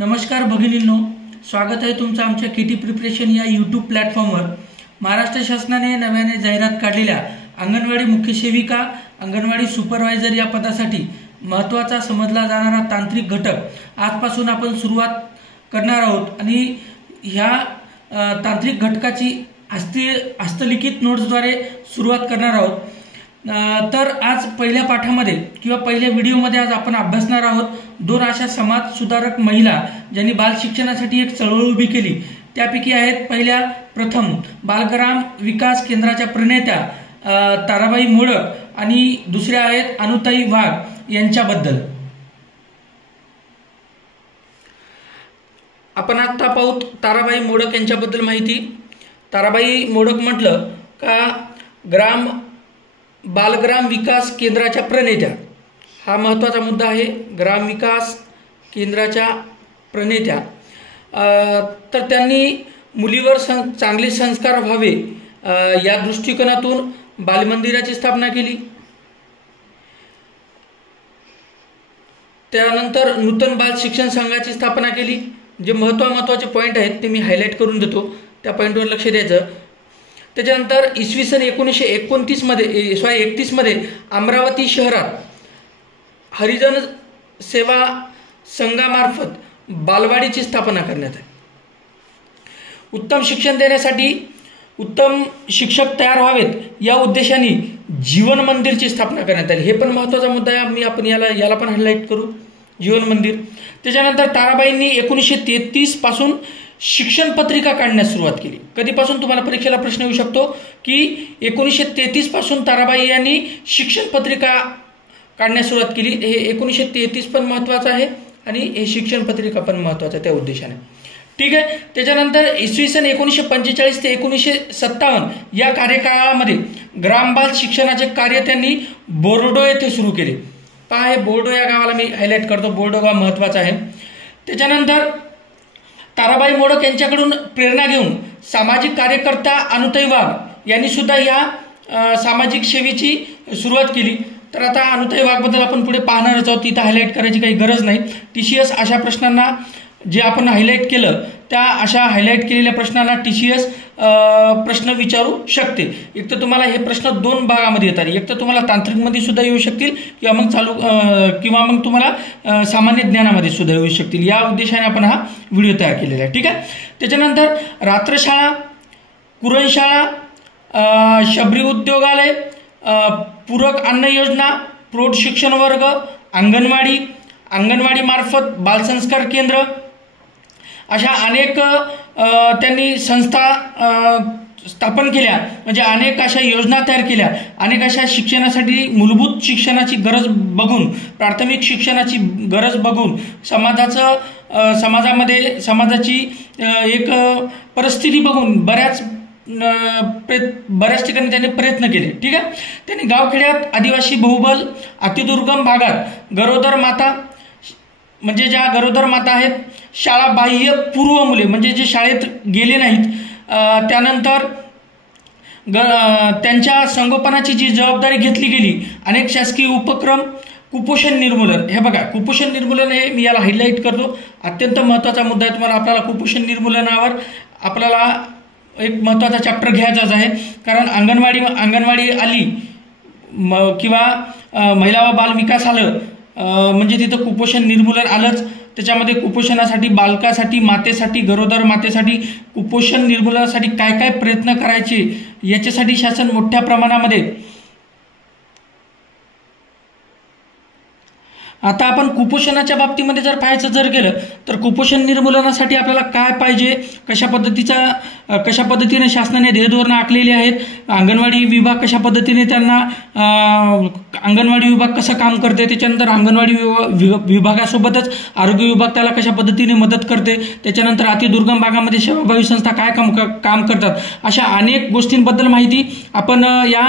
नमस्कार भगिनींनो, स्वागत आहे तुमचं आमच्या केटी प्रिपरेशन या यूट्यूब प्लॅटफॉर्मवर। महाराष्ट्र शासनाने नव्याने जाहिरात काढलेल्या अंगणवाडी मुख्य सेविका, अंगणवाडी सुपरवायझर या पदासाठी महत्त्वाचा समजला जाणारा तांत्रिक घटक आजपासून आपण सुरुवात करणार आहोत आणि ह्या तांत्रिक घटकाची हस्तलिखित नोट्सद्वारे सुरुवात करणार आहोत। तर आज पहिल्या पाठामध्ये किंवा पहिल्या व्हिडिओमध्ये आज आपण अभ्यासणार आहोत दोन अशा समाज सुधारक महिला ज्यांनी बाल शिक्षणासाठी एक चळवळ उभी केली। त्यापैकी आहेत पहिल्या प्रथम बालग्राम विकास केंद्राच्या प्रणेत्या ताराबाई मोडक आणि दुसऱ्या आहेत अनुताई वाघ यांच्याबद्दल आपण आता पाहू। ताराबाई मोडक यांच्याबद्दल माहिती। ताराबाई मोडक म्हटलं का बालग्राम विकास केंद्राच्या प्रणेत्या, हा महत्त्वाचा मुद्दा आहे। ग्राम विकास केंद्राच्या प्रणेत्या, तर त्यांनी मुलीवर चांगले संस्कार व्हावे या दृष्टिकोनातून बालमंदिराची स्थापना केली। त्यानंतर नूतन बाल शिक्षण संघाची स्थापना केली। जे महत्त्वाचे पॉईंट आहेत ते मी हायलाइट करून देतो, त्या पॉईंटवर लक्ष द्यायचं। त्याच्यानंतर इसवी सन 1931 मध्ये अमरावती शहरात हरिजन सेवा संघामार्फत बालवाडीची स्थापना करण्यात आली। उत्तम शिक्षण देण्यासाठी उत्तम शिक्षक तयार व्हावेत या उद्देशाने जीवन मंदिरची स्थापना करण्यात आली। हे पण महत्त्वाचा मुद्दा आहे, आपण याला पण हायलाइट करू, जीवन मंदिर। त्याच्यानंतर ताराबाईंनी 1933 पासून शिक्षण पत्रिका काढण्यास सुरुवात केली। कधीपासून तुम्हाला परीक्षेला प्रश्न येऊ शकतो की 1933 पासून ताराबाई यांनी शिक्षण पत्रिका काढण्यास सुरुवात केली। हे 1933 पण महत्त्वाचं आहे आणि हे शिक्षण पत्रिका पण महत्त्वाचं आहे त्या उद्देशाने, ठीक आहे। त्याच्यानंतर इसवी सन 1945 ते 1957 या कार्यकाळामध्ये ग्रामबाल शिक्षणाचे कार्य त्यांनी बोर्डो येथे सुरू केले। पहा, हे बोर्डो या गावाला मी हायलाइट करतो, बोर्डो गाव महत्त्वाचं आहे। त्याच्यानंतर ताराबाई मोडक यांच्याकडून प्रेरणा घेऊन सामाजिक कार्यकर्ता अनुताई वाघ यांनी सुद्धा या सामाजिक सेवेची सुरुवात केली। तर आता अनुताई वाघबद्दल आपण पुढे पाहणारच आहोत, तिथं हायलाइट करायची काही गरज नाही। TCS अशा प्रश्नांना जे आपण हायलाइट केलं त्या अशा हायलाइट केलेल्या प्रश्नांना TCS प्रश्न विचारू शकते। एक तर तुम्हाला हे प्रश्न दोन भागामध्ये येतात, एक तर तुम्हाला तांत्रिकमध्ये सुद्धा येऊ शकतील किंवा मग तुम्हाला सामान्य ज्ञानामध्ये सुद्धा येऊ शकतील। या उद्देशाने आपण हा व्हिडिओ तयार केलेला आहे, ठीक आहे। त्याच्यानंतर रात्रशाळा, कुरणशाळा, शबरी उद्योगालय, पूरक अन्न योजना, प्रौढ शिक्षण वर्ग, अंगणवाडी मार्फत बालसंस्कार केंद्र, अशा अनेक त्यांनी संस्था स्थापन केल्या, म्हणजे अनेक अशा योजना तयार केल्या। अनेक अशा शिक्षणासाठी मूलभूत शिक्षणाची गरज बघून, प्राथमिक शिक्षणाची गरज बघून समाजाची एक परिस्थिती बघून बऱ्याच ठिकाणी त्यांनी प्रयत्न केले, ठीक आहे। त्यांनी गावखेड्यात, आदिवासी बहुबल, अतिदुर्गम भागात गरोदर माता, म्हणजे ज्या गरोदर माता आहेत, शाळा बाह्य पूर्व मुले म्हणजे जे शाळेत गेले नाहीत, त्यानंतर त्यांच्या संगोपनाची जी जबाबदारी घेतली गेली, अनेक शासकीय उपक्रम, कुपोषण निर्मूलन। हे बघा, कुपोषण निर्मूलन हे मी याला हायलाइट करतो, अत्यंत महत्त्वाचा मुद्दा आहे। तुम्हाला आपल्याला कुपोषण निर्मूलनावर आपल्याला एक महत्त्वाचा चॅप्टर घ्यायचाच आहे, कारण अंगणवाडी आली किंवा महिला व बाल विकास आलं म्हणजे तिथं कुपोषण निर्मूलन आलंच। त्याच्यामध्ये कुपोषणासाठी, बालकासाठी, मातेसाठी, गरोदर मातेसाठी कुपोषण निर्मूलनासाठी काय काय प्रयत्न करायचे याच्यासाठी शासन मोठ्या प्रमाणामध्ये। आता आपण कुपोषणाच्या बाबतीमध्ये जर पाहायचं गेलं तर कुपोषण निर्मूलनासाठी आपल्याला काय पाहिजे, कशा पद्धतीने शासनाने ध्येयधोरणं आखलेली आहेत, अंगणवाडी विभाग कशा पद्धतीने त्यांना अंगणवाडी विभाग कसं काम करते, त्याच्यानंतर अंगणवाडी विभागासोबतच आरोग्य विभाग त्याला कशा पद्धतीने मदत करते, त्याच्यानंतर अतिदुर्गम भागामध्ये सेवाभावी संस्था काय काम करतात, अशा अनेक गोष्टींबद्दल माहिती आपण या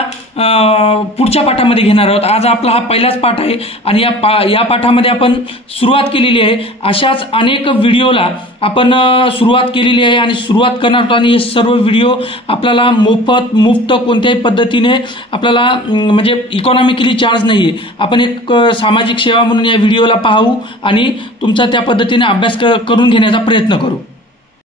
पुढच्या पाठामध्ये घेणार आहोत। आज आपला हा पहिलाच पाठ आहे आणि या या पाठामध्ये आपण सुरुवात केलेली आहे. अशाच अनेक व्हिडिओला आपण सुरुवात केलेली आहे आणि सुरुवात करणार आहोत. आणि हे सर्व व्हिडिओ आपल्याला मुफ्त कोणत्याही पद्धतीने आपल्याला म्हणजे इकॉनॉमिकली चार्ज नाही आहे. आपण एक सामाजिक सेवा म्हणून या व्हिडिओला पाहू आणि तुमचा त्या पद्धतीने अभ्यास करून घेण्याचा प्रयत्न करू.